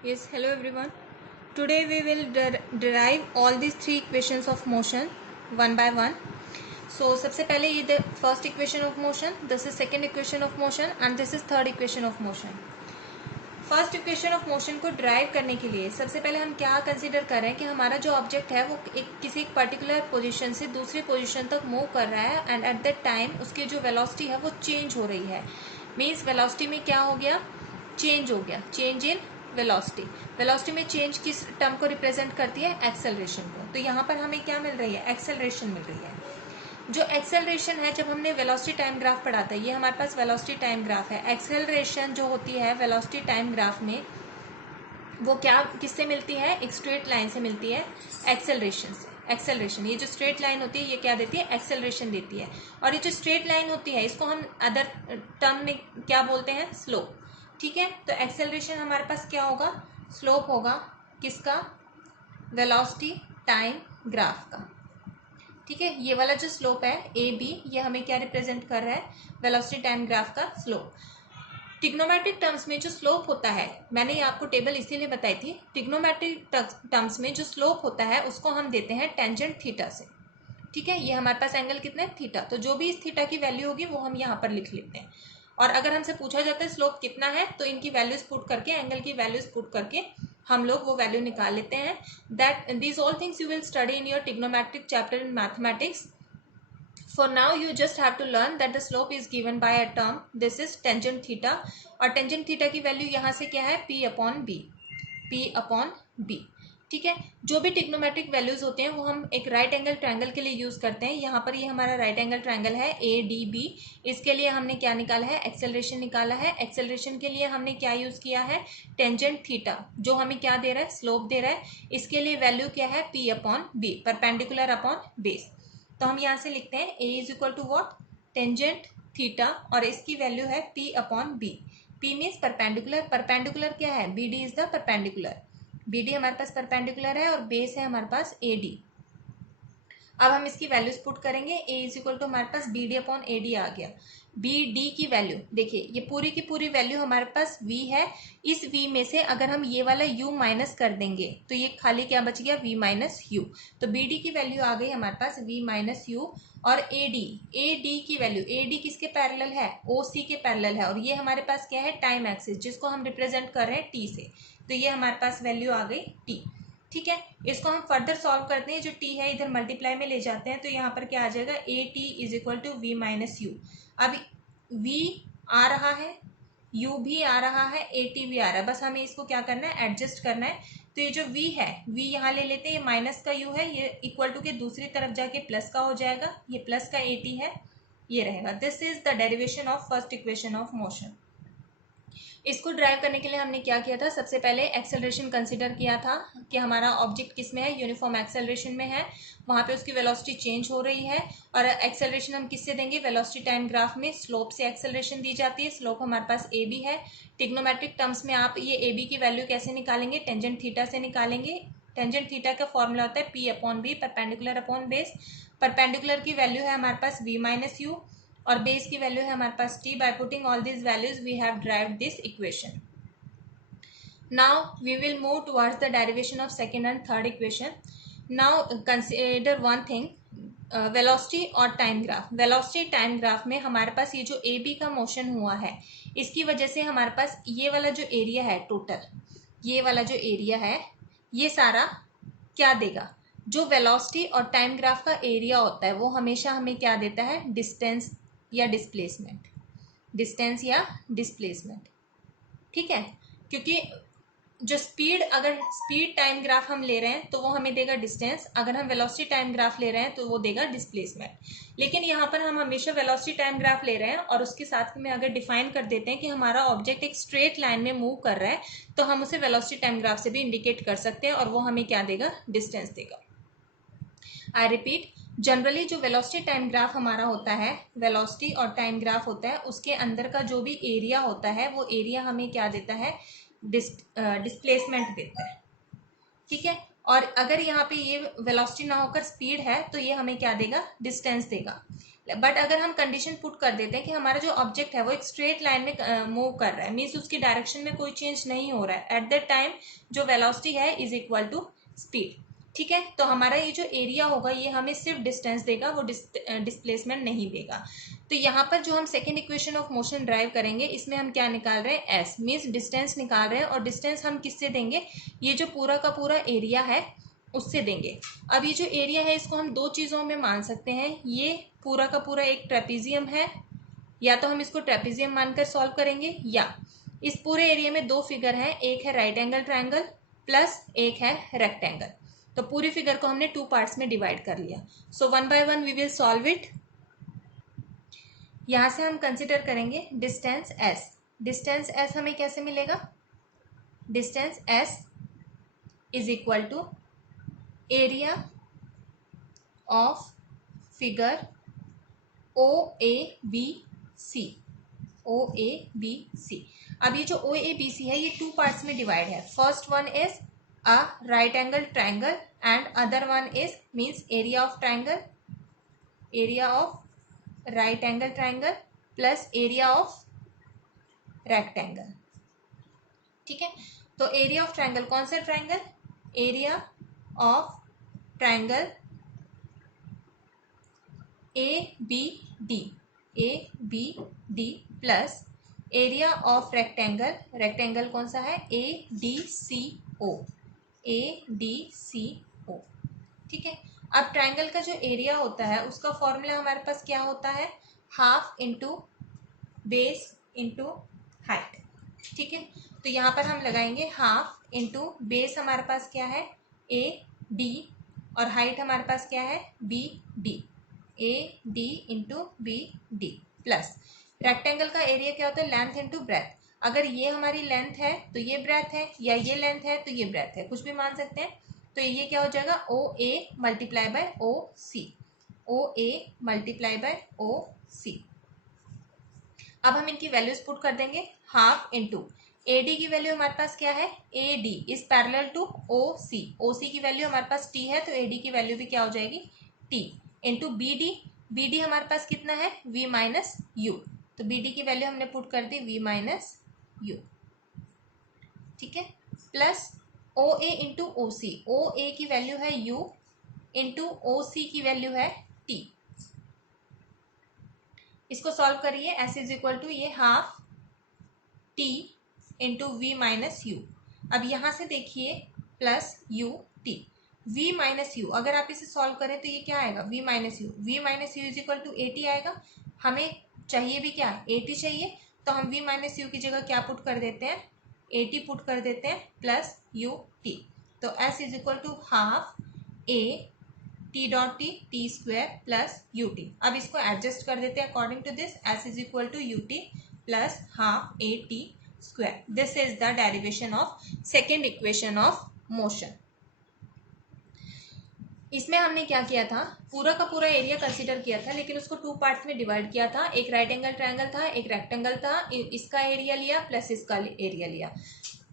Yes, hello everyone. Today we will derive all these three equations of motion one by one. So सबसे पहले ये the first equation of motion, this is second equation of motion and this is third equation of motion. First equation of motion को drive करने के लिए सबसे पहले हम क्या कंसीडर कर रहे हैं कि हमारा जो ऑब्जेक्ट है वो किसी एक पर्टिकुलर पोजीशन से दूसरी पोजीशन तक मूव कर रहा है एंड एट दैट टाइम उसकी जो वेलोसिटी है वो चेंज हो रही है. मीन्स वेलोसिटी में क्या हो गया, चेंज हो गया, चेंज इन वेलोसिटी. वेलोसिटी में चेंज किस टर्म को रिप्रेजेंट करती है, एक्सेलरेशन को. तो यहाँ पर हमें क्या मिल रही है, एक्सेलरेशन मिल रही है. जो एक्सेलरेशन है, जब हमने वेलोसिटी टाइम ग्राफ पढ़ा था, ये हमारे पास वेलोसिटी टाइम ग्राफ है. एक्सेलरेशन जो होती है वेलोसिटी टाइम ग्राफ में वो क्या किससे मिलती है, एक स्ट्रेट लाइन से मिलती है, एक्सेलरेशन से. एक्सेलरेशन, ये जो स्ट्रेट लाइन होती है ये क्या देती है, एक्सेलरेशन देती है. और ये जो स्ट्रेट लाइन होती है इसको हम अदर टर्म में क्या बोलते हैं, स्लोप. ठीक है, तो एक्सेलरेशन हमारे पास क्या होगा, स्लोप होगा किसका, वेलोसिटी टाइम ग्राफ का. ठीक है, ये वाला जो स्लोप है ए बी, ये हमें क्या रिप्रेजेंट कर रहा है, वेलोसिटी टाइम ग्राफ का स्लोप. ट्रिग्नोमेट्रिक टर्म्स में जो स्लोप होता है, मैंने ये आपको टेबल इसीलिए बताई थी, ट्रिग्नोमेट्रिक टर्म्स में जो स्लोप होता है उसको हम देते हैं टेंजेंट थीटा से. ठीक है, ये हमारे पास एंगल कितना है, थीटा. तो जो भी इस थीटा की वैल्यू होगी वो हम यहाँ पर लिख लेते हैं. और अगर हमसे पूछा जाता है स्लोप कितना है, तो इनकी वैल्यूज पुट करके, एंगल की वैल्यूज पुट करके हम लोग वो वैल्यू निकाल लेते हैं. That these all things you will study in your trigonometric chapter in mathematics. For now you just have to learn that the slope is given by a term, this is tangent theta. और tangent theta की value यहाँ से क्या है, p upon b, p upon b. ठीक है, जो भी ट्रिग्नोमेट्रिक वैल्यूज होते हैं वो हम एक राइट एंगल ट्रायंगल के लिए यूज करते हैं. यहाँ पर ये हमारा राइट एंगल ट्रायंगल है ए डी बी. इसके लिए हमने क्या निकाला है, एक्सेलरेशन निकाला है. एक्सेलरेशन के लिए हमने क्या यूज किया है, टेंजेंट थीटा, जो हमें क्या दे रहा है, स्लोप दे रहा है. इसके लिए वैल्यू क्या है, p upon b, perpendicular upon base. तो हम यहाँ से लिखते हैं a is equal to what, tangent theta, और इसकी वैल्यू है p upon b. p means perpendicular, perpendicular क्या है, B D is the perpendicular. B D हमारे पास परपेंडिकुलर है और बेस है हमारे पास ए डी. अब हम इसकी वैल्यूज पुट करेंगे. a इज इक्वल टू हमारे पास B D upon A D आ गया. बी डी की वैल्यू देखिए, ये पूरी की पूरी वैल्यू हमारे पास v है. इस v में से अगर हम ये वाला u माइनस कर देंगे तो ये खाली क्या बच गया, v माइनस यू. तो बी डी की वैल्यू आ गई हमारे पास v माइनस यू. और ए डी की वैल्यू, ए डी किसके पैरेलल है, ओ सी के पैरेलल है. और ये हमारे पास क्या है, टाइम एक्सिस, जिसको हम रिप्रेजेंट कर रहे हैं t से. तो ये हमारे पास वैल्यू आ गई t. ठीक है, इसको हम फर्दर सॉल्व करते हैं. जो t है इधर मल्टीप्लाई में ले जाते हैं, तो यहाँ पर क्या आ जाएगा, a t is equal to v minus u. अब v आ रहा है, u भी आ रहा है, ए टी भी आ रहा है, बस हमें इसको क्या करना है, एडजस्ट करना है. तो ये जो v है, v यहाँ ले लेते हैं, ये माइनस का u है, ये इक्वल टू के दूसरी तरफ जाके प्लस का हो जाएगा, ये प्लस का ए टी है, ये रहेगा. This is the derivation of first equation of motion. इसको ड्राइव करने के लिए हमने क्या किया था, सबसे पहले एक्सेलरेशन कंसीडर किया था कि हमारा ऑब्जेक्ट किस में है, यूनिफॉर्म एक्सेलरेशन में है, वहाँ पे उसकी वेलोसिटी चेंज हो रही है. और एक्सेलरेशन हम किससे देंगे, वेलोसिटी टाइम ग्राफ में स्लोप से एक्सेलरेशन दी जाती है. स्लोप हमारे पास ए बी है. ट्रिग्नोमेट्रिक टर्म्स में आप ये ए बी की वैल्यू कैसे निकालेंगे, टेंजेंट थीटा से निकालेंगे. टेंजेंट थीटा का फॉर्मूला होता है p upon b, perpendicular upon base. Perpendicular की वैल्यू है हमारे पास v माइनस यू और बेस की वैल्यू है हमारे पास t. By putting all this values we have derived this equation. Now we will move towards the derivation of second and third equation. Now consider one thing, velocity और time graph. Velocity time graph में हमारे पास ये जो A B का motion हुआ है, इसकी वजह से हमारे पास ये वाला जो एरिया है टोटल, ये वाला जो एरिया है ये सारा क्या देगा, जो वेलोसिटी और टाइम ग्राफ का एरिया होता है वो हमेशा हमें क्या देता है, डिस्टेंस या डिस्प्लेसमेंट. डिस्टेंस या डिस्प्लेसमेंट. ठीक है, क्योंकि जो स्पीड, अगर स्पीड टाइम ग्राफ हम ले रहे हैं तो वो हमें देगा डिस्टेंस, अगर हम वेलोसिटी टाइम ग्राफ ले रहे हैं तो वो देगा डिस्प्लेसमेंट. लेकिन यहाँ पर हम हमेशा वेलोसिटी टाइम ग्राफ ले रहे हैं और उसके साथ में अगर डिफाइन कर देते हैं कि हमारा ऑब्जेक्ट एक स्ट्रेट लाइन में मूव कर रहा है, तो हम उसे वेलोसिटी टाइम ग्राफ से भी इंडिकेट कर सकते हैं और वो हमें क्या देगा, डिस्टेंस देगा. आई रिपीट, जनरली जो वेलोसिटी टाइम ग्राफ हमारा होता है, वेलोसिटी और टाइम ग्राफ होता है, उसके अंदर का जो भी एरिया होता है वो एरिया हमें क्या देता है, डिस्प्लेसमेंट देता है. ठीक है, और अगर यहाँ पे ये वेलोसिटी ना होकर स्पीड है तो ये हमें क्या देगा, डिस्टेंस देगा. बट अगर हम कंडीशन पुट कर देते हैं कि हमारा जो ऑब्जेक्ट है वो एक स्ट्रेट लाइन में मूव कर रहा है, मीन्स उसकी डायरेक्शन में कोई चेंज नहीं हो रहा है, एट दैट टाइम जो वेलोसिटी है इज इक्वल टू स्पीड। ठीक है, तो हमारा ये जो एरिया होगा ये हमें सिर्फ डिस्टेंस देगा, वो डिस्प्लेसमेंट नहीं देगा। तो यहाँ पर जो हम second equation of motion drive करेंगे इसमें हम क्या निकाल रहे हैं, एस मीन्स डिस्टेंस निकाल रहे हैं, और डिस्टेंस हम किससे देंगे, ये जो पूरा का पूरा एरिया है उससे देंगे। अब ये जो एरिया है इसको हम दो चीज़ों में मान सकते हैं, ये पूरा का पूरा एक ट्रेपीजियम है, या तो हम इसको ट्रेपीजियम मानकर सॉल्व करेंगे, या इस पूरे एरिया में दो फिगर हैं, एक है राइट एंगल ट्रायंगल प्लस एक है रेक्टेंगल। तो पूरी फिगर को हमने टू पार्ट्स में डिवाइड कर लिया। So one by one we will solve it. यहां से हम कंसिडर करेंगे डिस्टेंस एस। डिस्टेंस एस हमें कैसे मिलेगा, distance s is equal to area of figure O A B C. O A B C. अब ये जो ओ ए बी सी है ये टू पार्ट्स में डिवाइड है। First one is a right angle triangle and other one is means area of triangle, area of right angle triangle plus area of rectangle. ठीक है, तो area of triangle कौन सा triangle, area of triangle A B D, A B D plus area of rectangle, rectangle कौन सा है, A D C O, A D C ओ। ठीक है, अब ट्रायंगल का जो एरिया होता है उसका फॉर्मूला हमारे पास क्या होता है, half into base into height. ठीक है, तो यहाँ पर हम लगाएंगे हाफ इंटू बेस, हमारे पास क्या है ए डी, और हाइट हमारे पास क्या है B D, A D into B D plus rectangle का एरिया क्या होता है, लेंथ इंटू ब्रेथ। अगर ये हमारी लेंथ है तो ये ब्रेथ है, या ये लेंथ है तो ये ब्रेथ है, कुछ भी मान सकते हैं। तो ये क्या हो जाएगा, O A multiply by O C, O A multiply by O C. अब हम इनकी वैल्यूज पुट कर देंगे, हाफ इंटू ए डी की वैल्यू हमारे पास क्या है, A D is parallel to O C, O C की वैल्यू हमारे पास टी है तो ए डी की वैल्यू भी क्या हो जाएगी t, into B D, B D हमारे पास कितना है वी माइनस यू, तो बी डी की वैल्यू हमने पुट कर दी वी माइनस यू। ठीक है, plus O A into O C, O A की वैल्यू है यू इंटू ओ सी की वैल्यू है टी। इसको सॉल्व करिए, एस इज इक्वल टू ये half t into v minus u. अब यहाँ से देखिए plus u t, v minus u, अगर आप इसे सॉल्व करें तो ये क्या आएगा v minus u, v minus u is equal to a t आएगा। हमें चाहिए भी क्या, ए टी चाहिए, तो हम v माइनस यू की जगह क्या पुट कर देते हैं, ए टी पुट कर देते हैं प्लस यू टी। तो s is equal to half a t dot t, t square plus u t. अब इसको एडजस्ट कर देते हैं according to this, s is equal to u t plus half a t square. This is the derivation of second equation of motion. इसमें हमने क्या किया था, पूरा का पूरा एरिया कंसीडर किया था, लेकिन उसको टू पार्ट्स में डिवाइड किया था, एक राइट एंगल ट्रायंगल था, एक रेक्टेंगल था, इसका एरिया लिया प्लस इसका एरिया लिया।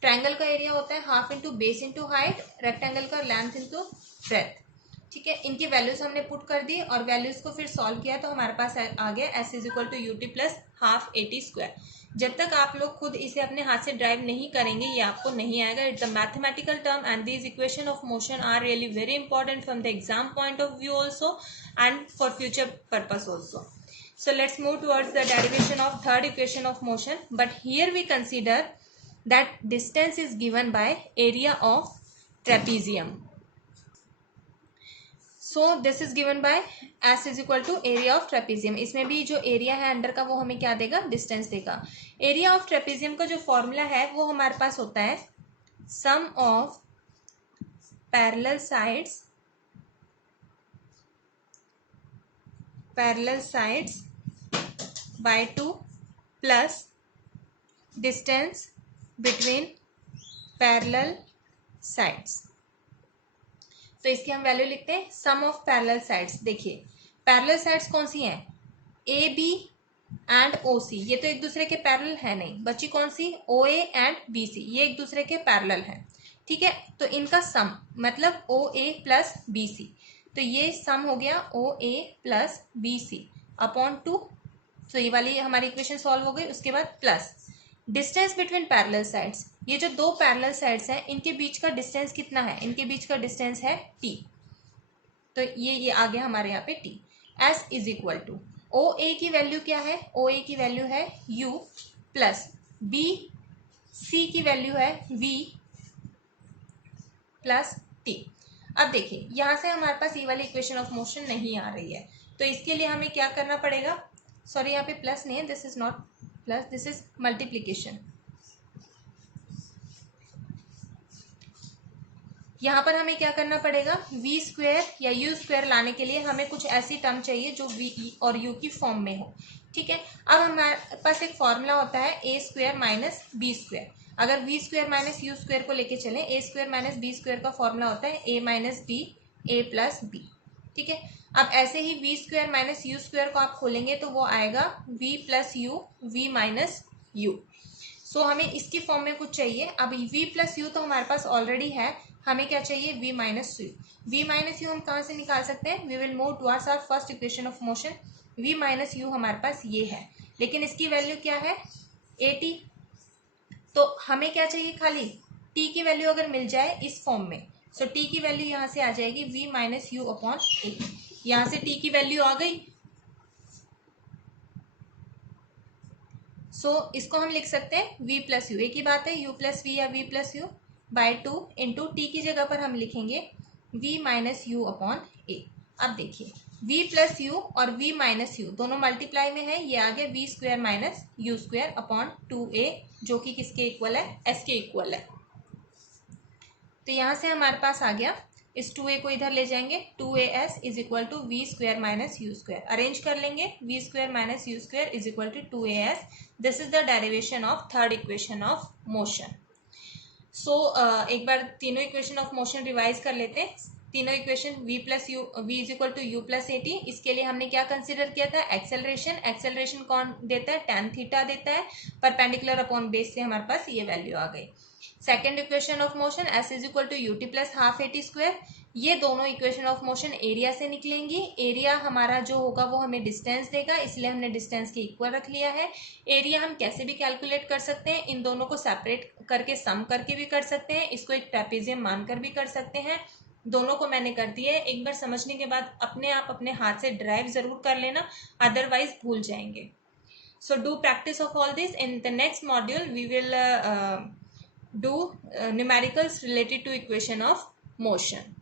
ट्रायंगल का एरिया होता है half into base into height, rectangle का लेंथ इंटू ब्रेथ। ठीक है, इनकी वैल्यूज हमने पुट कर दी और वैल्यूज को फिर सॉल्व किया तो हमारे पास आ गया s is equal to u t plus half a t square. जब तक आप लोग खुद इसे अपने हाथ से ड्राइव नहीं करेंगे ये आपको नहीं आएगा। It's a mathematical term and these equations of motion are really very important from the exam point of view also and for future purpose also. So let's move towards the derivation of third equation of motion, but here we consider that distance is given by area of trapezium. So this is given by s is equal to area of trapezium. इसमें भी जो area है under का वो हमें क्या देगा, distance देगा। एरिया ऑफ ट्रेपेजियम का जो फॉर्मूला है वो हमारे पास होता है sum of parallel sides by two plus distance between parallel sides. तो इसकी हम वैल्यू लिखते हैं सम ऑफ पैरेलल साइड्स। देखिए पैरेलल साइड्स कौन सी हैं, ए बी एंड ओ सी, ये तो एक दूसरे के पैरेलल है नहीं, बची कौन सी O A and B C, ये एक दूसरे के पैरेलल हैं। ठीक है, तो इनका सम मतलब ओ ए प्लस बी सी, तो ये सम हो गया ओ ए प्लस बी सी। अपॉन 2। सो ये वाली हमारी इक्वेशन सॉल्व हो गई। उसके बाद plus distance between parallel sides, ये जो दो पैरेलल साइड्स हैं इनके बीच का डिस्टेंस कितना है, इनके बीच का डिस्टेंस है t। तो ये आ गया हमारे यहाँ पे t। s is equal to O A की वैल्यू क्या है, ओ ए की वैल्यू है u प्लस बी सी की वैल्यू है v प्लस t। अब देखिए यहाँ से हमारे पास ये वाली इक्वेशन ऑफ मोशन नहीं आ रही है, तो इसके लिए हमें क्या करना पड़ेगा, सॉरी यहाँ पे प्लस नहीं है, this is not plus, this is multiplication. यहाँ पर हमें क्या करना पड़ेगा, वी स्क्वायर या यू स्क्वायर लाने के लिए हमें कुछ ऐसी टर्म चाहिए जो वी और यू की फॉर्म में हो। ठीक है, अब हमारे पास एक फॉर्मूला होता है A square minus B square. अगर V square minus you square को लेके चलें, A square minus B square का फॉर्मूला होता है A minus B A plus B. ठीक है, अब ऐसे ही V square minus you square को आप खोलेंगे तो वो आएगा V plus U V minus U. So हमें इसकी फॉर्म में कुछ चाहिए। अब v प्लस यू तो हमारे पास ऑलरेडी है, हमें क्या चाहिए v minus u. v minus u हम कहाँ से निकाल सकते हैं, we will move towards our first equation of motion. v minus u हमारे पास ये है, लेकिन इसकी वैल्यू क्या है 80। तो हमें क्या चाहिए, खाली t की वैल्यू अगर मिल जाए इस फॉर्म में, सो t की वैल्यू यहाँ से आ जाएगी v माइनस यू अपॉन ए। यहाँ से t की वैल्यू आ गई। इसको हम लिख सकते हैं v प्लस यू, एक ही बात है u प्लस वी या v plus u by 2 into t की जगह पर हम लिखेंगे v minus u upon a. अब देखिए v प्लस यू और v माइनस यू दोनों मल्टीप्लाई में है, ये आ गया v square minus you square upon 2a, जो कि किसके इक्वल है, s के इक्वल है। तो यहाँ से हमारे पास आ गया, इस 2a को इधर ले जाएंगे, 2as is equal to v square minus you square. Arrange कर लेंगे, v square minus you square is equal to 2as। This is the derivation of third equation of motion. एक बार तीनों इक्वेशन ऑफ मोशन रिवाइज कर लेते हैं। तीनों equation v plus u, v is equal to u plus a t, इसके लिए हमने क्या कंसिडर किया था, एक्सेलरेशन। एक्सेलरेशन कौन देता है, tan थीटा देता है। परपेंडिकुलर अपॉन बेस से हमारे पास ये वैल्यू आ गई। Second equation of motion s is equal to u t plus half a t square. ये दोनों इक्वेशन ऑफ मोशन एरिया से निकलेंगी। एरिया हमारा जो होगा वो हमें डिस्टेंस देगा, इसलिए हमने डिस्टेंस के इक्वल रख लिया है। एरिया हम कैसे भी कैलकुलेट कर सकते हैं, इन दोनों को सेपरेट करके सम करके भी कर सकते हैं, इसको एक ट्रेपेजियम मानकर भी कर सकते हैं। दोनों को मैंने कर दिया है, एक बार समझने के बाद अपने आप अपने हाथ से ड्राइव जरूर कर लेना, अदरवाइज भूल जाएंगे। So do practice of all this. In the next module we will do numericals related to equation of motion.